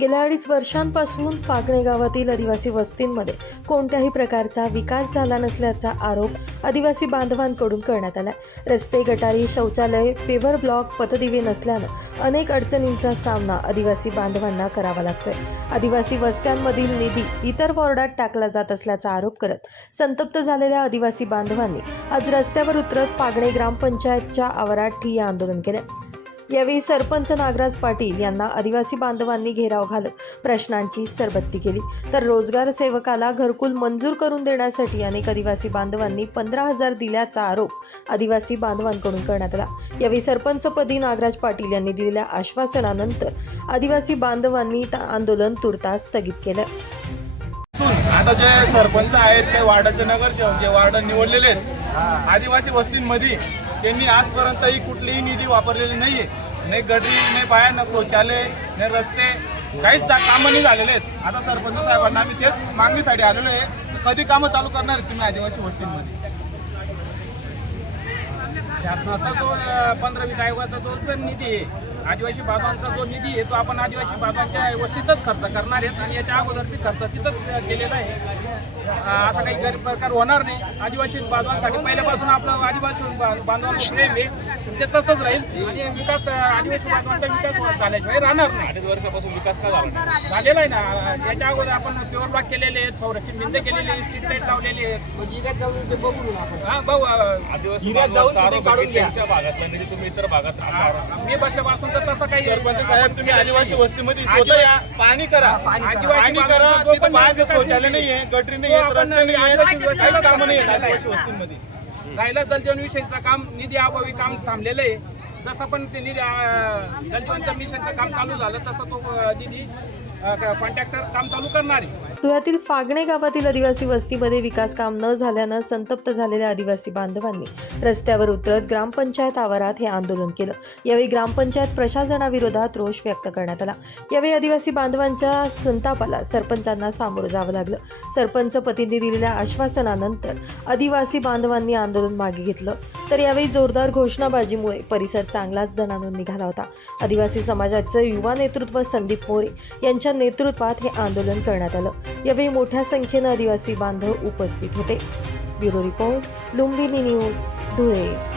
गेल्या अडीच वर्षांपासून पागणे गावातील आदिवासी वस्तींमध्ये कोणत्याही प्रकारचा विकास झाला नसल्याचा आरोप आदिवासी बांधवांकडून करण्यात आला रस्ते गटारी शौचालय पेवर ब्लॉक पतदिवे नसल्यानं अनेक अडचणींचा सामना आदिवासी बांधवांना करावा लागतोय. आदिवासी वस्त्यांमधील निधी इतर वॉर्डात टाकला जात असल्याचा आरोप करत संतप्त झालेल्या आदिवासी बांधवांनी आज रस्त्यावर उतरत पागणे ग्रामपंचायतच्या आवारात ठिय्या आंदोलन केलं. यावेळी सरपंच नागराज पाटील यांना आदिवासी बांधवांनी घेराव घालत प्रश्नांची सरबत्ती केली. तर रोजगार सेवकाला घरकुल मंजूर करून देण्यासाठी अनेक आदिवासी बांधवांनी पंधरा हजार दिल्याचा आरोप आदिवासी बांधवांकडून करण्यात आला. यावेळी सरपंचपदी नागराज पाटील यांनी दिलेल्या आश्वासनानंतर आदिवासी बांधवांनी आंदोलन तुर्तास स्थगित केलं. आता जे सरपंच आहेत ते वार्डाचे नगरसेवक जे वार्ड निवडलेले आहेत आदिवासी वस्तींमध्ये त्यांनी आजपर्यंतही कुठलीही निधी वापरलेली नाही आहे नाही गडरी नाही बाया ना शौचालय नाही रस्ते काहीच जा- कामं नाही झालेले आहेत. आता सरपंच साहेबांना आम्ही तेच मागणीसाठी आलेलो आहे. कधी कामं चालू करणार आहेत तुम्ही आदिवासी वस्तींमध्ये? शासनाचा जो पंधरावी आयोगाचा जो जो निधी आहे. आदिवासी बाबांचा जो निधी आहे तो आपण आदिवासी बाबांच्या वस्तीतच खर्च करणार आहेत आणि याच्या अगोदरची खर्च तिथंच केलेला आहे. असा काही गैर प्रकार होणार नाही. आदिवासी बांधवांसाठी पहिल्यापासून आपलं आदिवासी बा- बांधवांना प्रेम आहे. ते तसंच राहील. आणि विकास आदिवासी बांधवांचा विकास होत झाल्याशिवाय राहणार नाही. अडीच वर्षापासून विकास का झाला झालेला आहे ना. याच्या अगोदर आपण प्युअर ब्लॉक केलेले आहेत संरक्षण भिंत केलेली आहे स्ट्रीट लाइट लावलेले आहेत. हा भाऊ अ, हिऱ्यात जाऊन तिथे काढून घ्या. भागातला निधी तुम्ही इतर भागात. मी बसल्यापासून तर तसं काही सरपंच साहेब तुम्ही आदिवासी वस्तीमध्ये स्वतः या. पाणी करा. आदिवासी पाणी करा. बांधवांचा जो तिथं पण बाहेरचं विकास शौचालय निधी नाहीये गटरी तो नाहीये आपण रस्ते नाहीये आदिवासी काहीच कामं नाही आहेत आदिवासी वस्तींमध्ये. राहिला जलजीवन मिशनचं काम निधी अभावी काम थांबलेलं आहे. जसं पण ते निधी अं, जलजीवनचं मिशनचं काम चालू झालं तसं तो निधी कॉन्ट्रॅक्टर काम चालू करणार आहे. धुळ्यातील फागणे गावातील आदिवासी वस्तीमध्ये विकास काम न झाल्यानं संतप्त झालेल्या आदिवासी बांधवांनी रस्त्यावर उतरत ग्रामपंचायत आवारात हे आंदोलन केलं. यावेळी ग्रामपंचायत प्रशासनाविरोधात रोष व्यक्त करण्यात आला. यावेळी आदिवासी बांधवांच्या संतापाला सरपंचांना सामोरं जावं लागलं. सरपंच पतींनी दिलेल्या आश्वासनानंतर आदिवासी बांधवांनी आंदोलन मागे घेतलं. तर यावेळी जोरदार घोषणाबाजीमुळे परिसर चांगलाच दणानून निघाला होता. आदिवासी समाजाचे युवा नेतृत्व संदीप मोरे यांच्या नेतृत्वात हे आंदोलन करण्यात आलं. यावेळी मोठ्या संख्येनं आदिवासी बांधव उपस्थित होते. Bureau report Lumbini news Dhule.